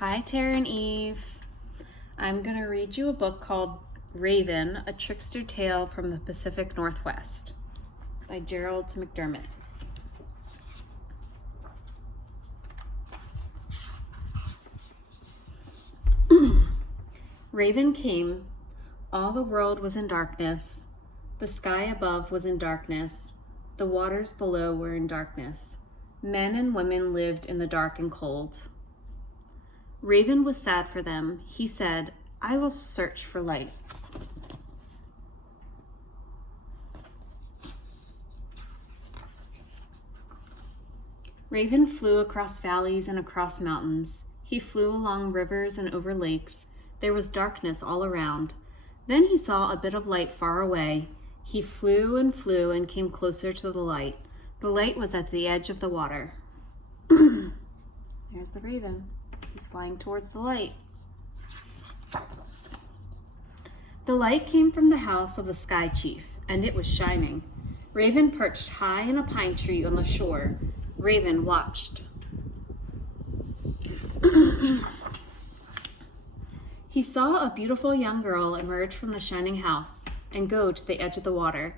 Hi, Tara and Eve. I'm going to read you a book called Raven, A Trickster Tale from the Pacific Northwest by Gerald McDermott. Raven came. All the world was in darkness. The sky above was in darkness. The waters below were in darkness. Men and women lived in the dark and cold. Raven was sad for them. He said, "I will search for light." Raven flew across valleys and across mountains. He flew along rivers and over lakes. There was darkness all around. Then he saw a bit of light far away. He flew and came closer to the light. The light was at the edge of the water. There's the raven. He's flying towards the light. The light came from the house of the sky chief, and it was shining. Raven perched high in a pine tree on the shore. Raven watched. He saw a beautiful young girl emerge from the shining house and go to the edge of the water.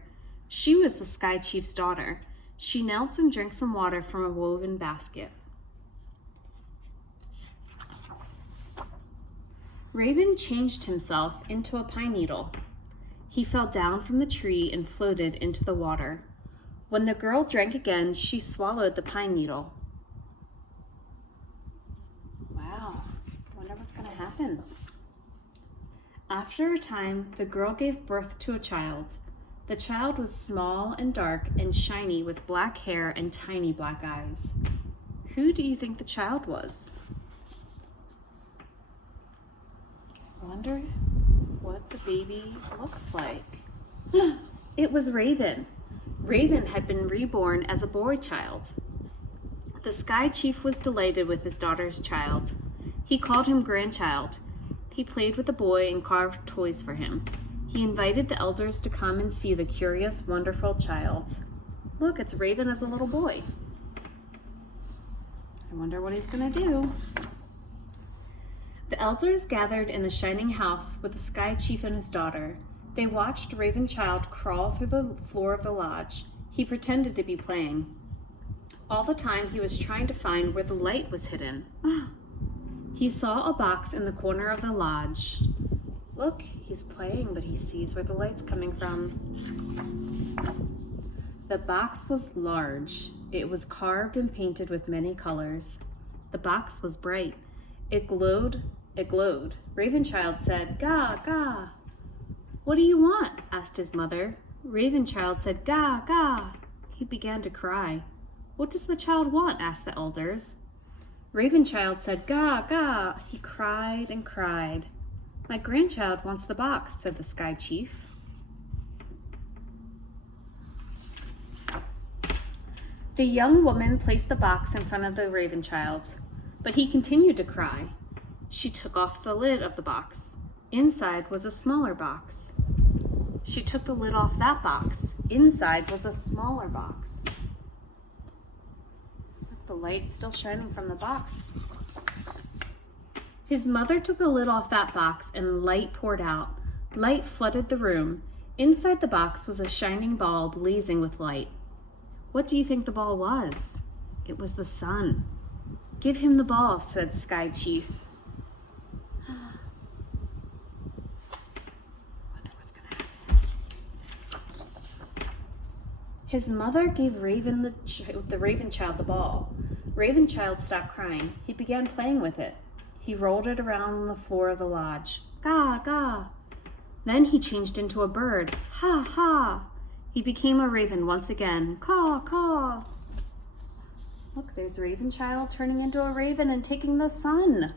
She was the sky chief's daughter. She knelt and drank some water from a woven basket. Raven changed himself into a pine needle. He fell down from the tree and floated into the water. When the girl drank again, she swallowed the pine needle. Wow, I wonder what's going to happen. After a time, the girl gave birth to a child. The child was small and dark and shiny with black hair and tiny black eyes. Who do you think the child was? Wonder what the baby looks like. It was Raven. Raven had been reborn as a boy child. The sky chief was delighted with his daughter's child. He called him grandchild. He played with the boy and carved toys for him. He invited the elders to come and see the curious, wonderful child. Look, it's Raven as a little boy. I wonder what he's gonna do. The elders gathered in the shining house with the sky chief and his daughter. They watched Raven Child crawl through the floor of the lodge. He pretended to be playing. All the time he was trying to find where the light was hidden. He saw a box in the corner of the lodge. Look, he's playing, but he sees where the light's coming from. The box was large. It was carved and painted with many colors. The box was bright. It glowed. Ravenchild said, "Ga, ga." "What do you want?" asked his mother. Ravenchild said, "Ga, ga." He began to cry. "What does the child want?" asked the elders. Ravenchild said, "Ga, ga." He cried and cried. "My grandchild wants the box," said the sky chief. The young woman placed the box in front of the Ravenchild, but he continued to cry. She took off the lid of the box. Inside was a smaller box. She took the lid off that box. Inside was a smaller box. Look, the light's still shining from the box. His mother took the lid off that box and light poured out. Light flooded the room. Inside the box was a shining ball blazing with light. What do you think the ball was? It was the sun. "Give him the ball," said Sky Chief. Wonder what's gonna happen. His mother gave the Ravenchild the ball. Ravenchild stopped crying. He began playing with it. He rolled it around on the floor of the lodge. "Ga, ga." Then he changed into a bird. "Ha, ha." He became a raven once again. "Caw, caw." Look, there's Ravenchild turning into a raven and taking the sun.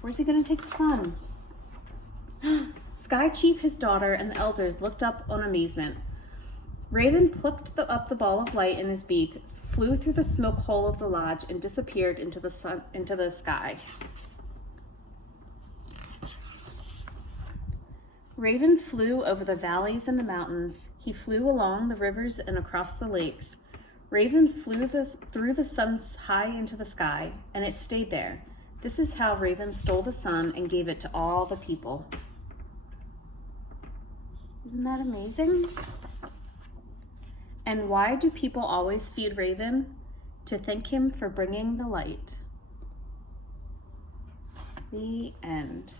Where's he going to take the sun? Sky Chief, his daughter, and the elders looked up in amazement. Raven plucked up the ball of light in his beak, flew through the smoke hole of the lodge, and disappeared into the sky. Raven flew over the valleys and the mountains. He flew along the rivers and across the lakes. Raven flew through the sun high into the sky, and it stayed there. This is how Raven stole the sun and gave it to all the people. Isn't that amazing? And why do people always feed Raven? To thank him for bringing the light. The end.